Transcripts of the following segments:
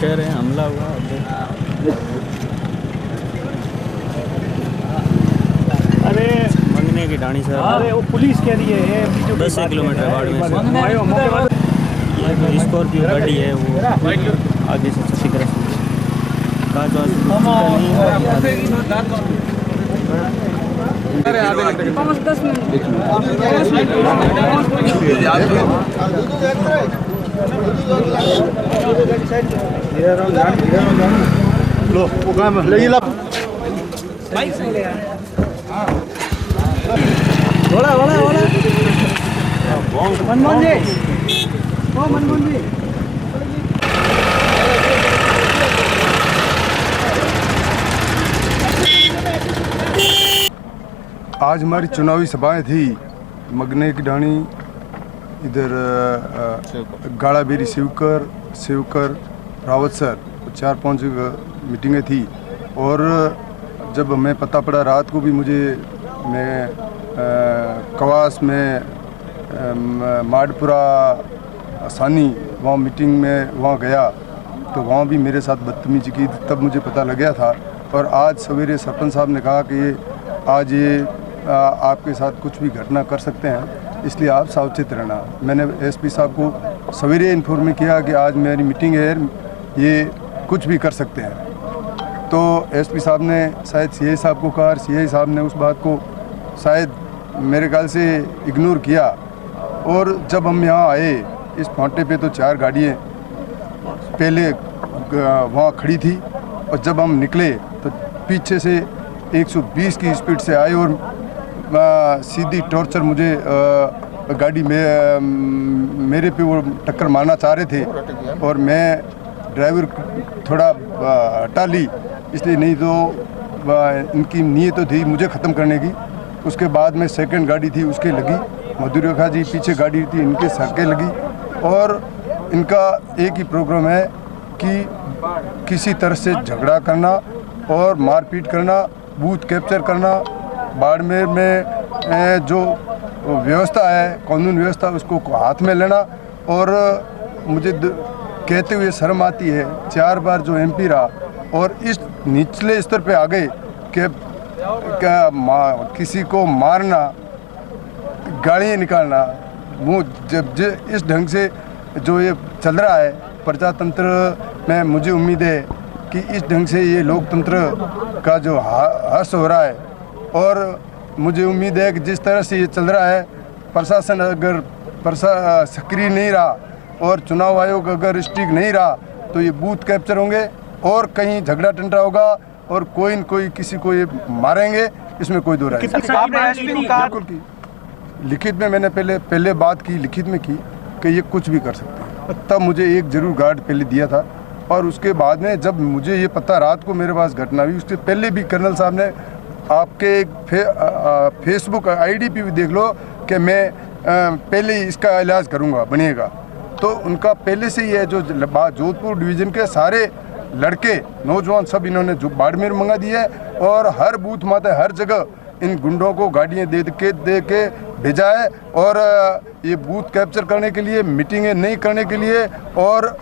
कह रहे हैं हमला हुआ। अरे मंगने की ढाणी सर, अरे वो पुलिस कह रही है 10 किलोमीटर बाड़मेर से। ये स्कॉर्पियो गाड़ी है, वो आगे से छठी तरफ कांच वाच लो वो काम ले ला बोला मनमोहन जी, ओ मनमोहन जी। आज हमारी चुनावी सभाएं थी मगने की ढाणी, इधर गाड़ाबेरी सेवकर रावतसर, 4-5 मीटिंगें थी। और जब हमें पता पड़ा रात को भी मैं कवास में माडपुरा आसानी वहाँ मीटिंग में वहाँ गया तो वहाँ भी मेरे साथ बदतमीजी की, तब मुझे पता लग गया था। और आज सवेरे सरपंच साहब ने कहा कि आज ये आपके साथ कुछ भी घटना कर सकते हैं, इसलिए आप सावचेत रहना। मैंने एसपी साहब को सवेरे इन्फॉर्म किया कि आज मेरी मीटिंग है, ये कुछ भी कर सकते हैं। तो एसपी साहब ने शायद सीआई साहब को कहा, सीआई साहब ने उस बात को शायद मेरे ख्याल से इग्नोर किया। और जब हम यहाँ आए इस फांटे पे तो 4 गाड़ियाँ पहले वहाँ खड़ी थी, और जब हम निकले तो पीछे से 120 की स्पीड से आए और सीधी टॉर्चर मुझे गाड़ी में मेरे पे वो टक्कर मारना चाह रहे थे। और मैं ड्राइवर थोड़ा हटा ली, इसलिए नहीं तो इनकी नीयत तो थी मुझे ख़त्म करने की। उसके बाद में सेकंड गाड़ी थी उसके लगी, मधुर रेखा जी पीछे गाड़ी थी इनके सर के लगी। और इनका एक ही प्रोग्राम है कि किसी तरह से झगड़ा करना और मारपीट करना, बूथ कैप्चर करना, बाड़मेर में जो व्यवस्था है कानून व्यवस्था उसको हाथ में लेना। और मुझे कहते हुए शर्म आती है, 4 बार जो एमपी रहा और इस निचले स्तर पे आ गए कि किसी को मारना, गालियाँ निकालना। वो जब इस ढंग से जो ये चल रहा है प्रजातंत्र में, मुझे उम्मीद है कि इस ढंग से ये लोकतंत्र का जो हर्ष हो रहा है। और मुझे उम्मीद है कि जिस तरह से ये चल रहा है, प्रशासन अगर सक्रिय नहीं रहा और चुनाव आयोग अगर स्ट्रिक्ट नहीं रहा तो ये बूथ कैप्चर होंगे और कहीं झगड़ा टंटा होगा और कोई न कोई किसी को ये मारेंगे, इसमें कोई दो राय नहीं। लिखित में मैंने पहले बात की, लिखित में की कि ये कुछ भी कर सकते हैं। तब मुझे एक जरूर गार्ड पहले दिया था। और उसके बाद में जब मुझे ये पता रात को मेरे पास घटना हुई, उससे पहले भी कर्नल साहब ने आपके फेसबुक आईडी पे भी देख लो कि मैं पहले ही इसका इलाज करूँगा बनेगा। तो उनका पहले से ही है, जो जोधपुर डिवीज़न के सारे लड़के नौजवान सब इन्होंने जो बाड़मेर मंगा दिया है। और हर बूथ माते हर जगह इन गुंडों को गाड़ियाँ दे के भेजा है। और ये बूथ कैप्चर करने के लिए, मीटिंगें नहीं करने के लिए, और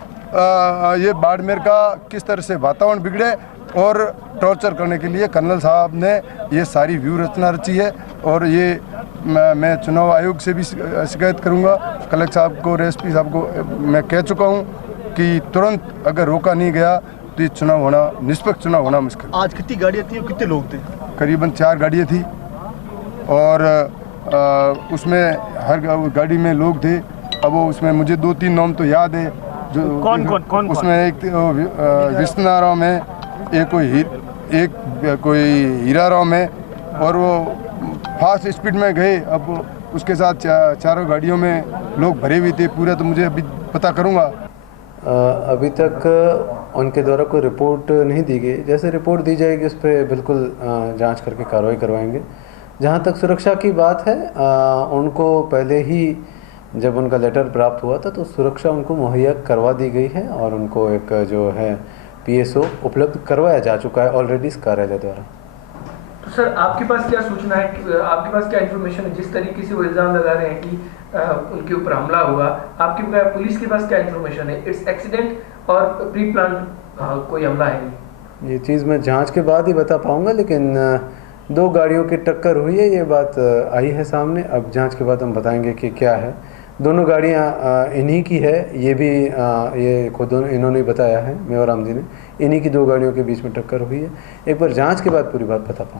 ये बाड़मेर का किस तरह से वातावरण बिगड़े और टॉर्चर करने के लिए कर्नल साहब ने ये सारी व्यूह रचना रची है। और ये मैं चुनाव आयोग से भी शिकायत करूंगा, कलेक्टर साहब को और एसपी साहब को मैं कह चुका हूं कि तुरंत अगर रोका नहीं गया तो ये चुनाव होना, निष्पक्ष चुनाव होना मुश्किल। आज कितनी गाड़ियाँ थी और कितने लोग थे? करीबन 4 गाड़ियाँ थी और उसमें हर गाड़ी में लोग थे। अब वो उसमें मुझे 2-3 नाम तो याद है। जो कौन उसमें एक विष्णुराव में, एक कोई हीराराव में, और वो फास्ट स्पीड में गए। अब उसके साथ चारों गाड़ियों में लोग भरे हुए थे पूरा, तो मुझे अभी पता करूँगा। अभी तक उनके द्वारा कोई रिपोर्ट नहीं दी गई। जैसे रिपोर्ट दी जाएगी उस पर बिल्कुल जांच करके कार्रवाई करवाएंगे। जहां तक सुरक्षा की बात है, उनको पहले ही जब उनका लेटर प्राप्त हुआ था तो सुरक्षा उनको मुहैया करवा दी गई है और उनको एक जो है PSO उपलब्ध करवाया जा चुका है ऑलरेडी इस कार्यालय द्वारा। सर आपके पास क्या सूचना है, आपके पास क्या इन्फॉर्मेशन है, जिस तरीके से वो इल्ज़ाम लगा रहे हैं कि उनके ऊपर हमला हुआ, आपके पुलिस के पास क्या इन्फॉर्मेशन है? इट्स एक्सीडेंट और प्री प्लान कोई हमला है? ये चीज़ मैं जांच के बाद ही बता पाऊंगा, लेकिन दो गाड़ियों की टक्कर हुई है, ये बात आई है सामने। अब जांच के बाद हम बताएंगे कि क्या है। दोनों गाड़ियाँ इन्हीं की है, ये भी ये खुद इन्होंने बताया है, मेवाराम जी ने, इन्हीं की दो गाड़ियों के बीच में टक्कर हुई है। एक बार जांच के बाद पूरी बात बता पाऊँ।